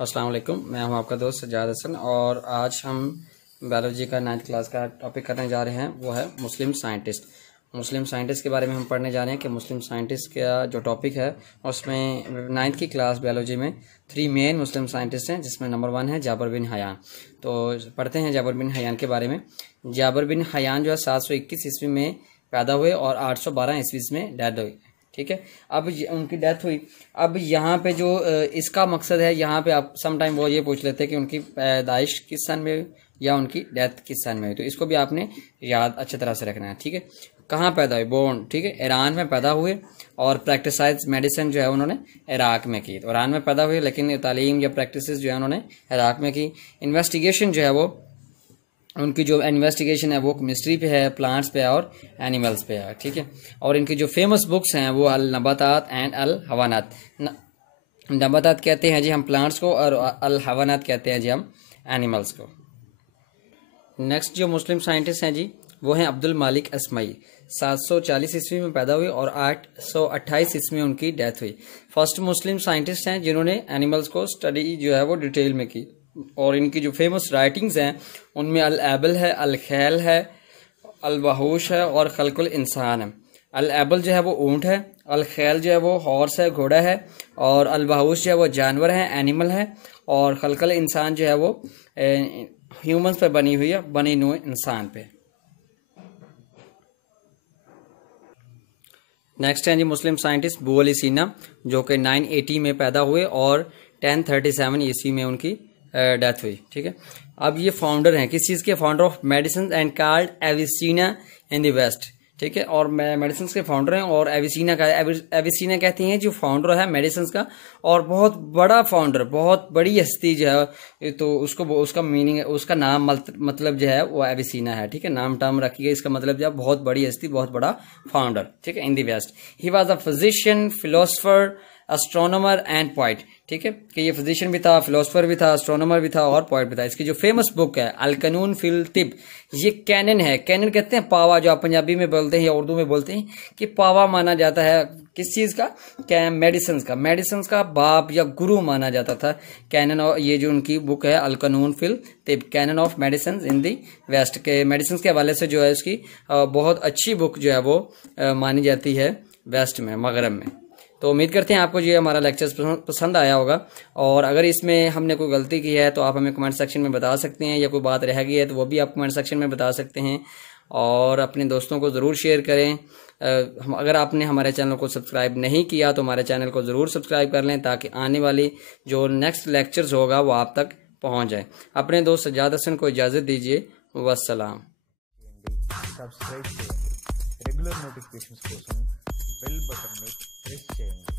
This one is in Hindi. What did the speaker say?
अस्सलाम वालेकुम, मैं हूं आपका दोस्त सज्जाद हसन और आज हम बायोलॉजी का 9th क्लास का टॉपिक करने जा रहे हैं। वो है मुस्लिम साइंटिस्ट। मुस्लिम साइंटिस्ट के बारे में हम पढ़ने जा रहे हैं कि मुस्लिम साइंटिस्ट का जो टॉपिक है उसमें 9th की क्लास बायोलॉजी में 3 मेन मुस्लिम साइंटिस्ट हैं, जिसमें नंबर 1 है जाबर बिन हयान। तो पढ़ते हैं जाबर बिन हयान के बारे में। जाबर बिन हयान जो है 721 ईस्वी में पैदा हुए और 812 ईस्वी में डेथ हुई। ठीक है, अब उनकी डेथ हुई। अब यहाँ पे जो इसका मकसद है, यहाँ पे आप सम टाइम वो ये पूछ लेते हैं कि उनकी पैदाइश किस सन में हुई या उनकी डेथ किस सन में हुई। तो इसको भी आपने याद अच्छी तरह से रखना है। ठीक है, कहाँ पैदा हुए, बोर्न, ठीक है, ईरान में पैदा हुए और प्रैक्टिसाइज मेडिसिन जो है उन्होंने इराक में की। तो ईरान में पैदा हुए लेकिन तालीम या प्रैक्टिस जो है उन्होंने इराक में की। इन्वेस्टिगेशन जो है वो उनकी जो इन्वेस्टिगेशन है वो केमिस्ट्री पे है, प्लांट्स पे है और एनिमल्स पे है। ठीक है, और इनकी जो फेमस बुक्स हैं वो अल नबातात एंड अल हवानात। नबातात कहते हैं जी हम प्लांट्स को और अल हवानात कहते हैं जी हम एनिमल्स को। नेक्स्ट जो मुस्लिम साइंटिस्ट हैं जी वो हैं अब्दुल मालिक अस्माई। 740 ईस्वी में पैदा हुई और 828 ईस्वी में उनकी डेथ हुई। फर्स्ट मुस्लिम साइंटिस्ट हैं जिन्होंने एनिमल्स को स्टडी जो है वो डिटेल में की। और इनकी जो फेमस राइटिंग्स हैं उनमें अल एबल है, अल खैल है, अल वहूश है और खल्कुल इंसान है। अल एबल जो है वो ऊँट है, अल खैल जो है वो हॉर्स है, घोड़ा है, और अल वहूश जो है वो जानवर है, एनिमल है, और खल्कुल इंसान जो है वो ह्यूमंस पे बनी हुई है, बनी नू इंसान पे। नेक्स्ट है जी मुस्लिम साइंटिस्ट बू अली सीना, जो कि 980 में पैदा हुए और 1037 ईस्वी में उनकी डेथ हुई। ठीक है, अब ये फाउंडर हैं किस चीज़ के, founder of medicine and called Avicenna in the west. ठीक है, और मेडिसिन के फाउंडर हैं और एविसीना का एविसीना कहती हैं जो फाउंडर है मेडिसिन का, और बहुत बड़ा फाउंडर, बहुत बड़ी हस्ती जो है, तो उसको उसका मीनिंग, उसका नाम मतलब जो है वो एविसीना है। ठीक है, नाम टाम रखिए, इसका मतलब जो है बहुत बड़ी हस्ती, बहुत बड़ा फाउंडर। ठीक है, in the West. He was a physician, philosopher, astronomer and poet. ठीक है, कि ये फिजिशियन भी था, फिलोसफर भी था, एस्ट्रोनॉमर भी था और पोइट भी था। इसकी जो फेमस बुक है अल कानून फिल तिब, ये कैनन है। कैनन कहते हैं पावा, जो आप पंजाबी में बोलते हैं या उर्दू में बोलते हैं कि पावा माना जाता है किस चीज़ का, क्या मेडिसिन का, मेडिसिन का बाप या गुरु माना जाता था कैनन। और ये जो उनकी बुक है अल कानून फिल तिब, canon of medicine in the west, के मेडिसिन के हवाले से जो है उसकी बहुत अच्छी बुक जो है वो मानी जाती है वेस्ट में, मगरब में। तो उम्मीद करते हैं आपको जो हमारा लेक्चर पसंद आया होगा, और अगर इसमें हमने कोई गलती की है तो आप हमें कमेंट सेक्शन में बता सकते हैं, या कोई बात रह गई है तो वो भी आप कमेंट सेक्शन में बता सकते हैं, और अपने दोस्तों को ज़रूर शेयर करें। अगर आपने हमारे चैनल को सब्सक्राइब नहीं किया तो हमारे चैनल को ज़रूर सब्सक्राइब कर लें, ताकि आने वाली जो नेक्स्ट लेक्चर्स होगा वो आप तक पहुँच जाए। अपने दोस्त सज्जाद हसन को इजाज़त दीजिए। वस्सलाम। సబ్స్క్రైబ్ చేయండి. రెగ్యులర్ నోటిఫికేషన్స్ కోసం బెల్ బటన్ ని ప్రెస్ చేయండి.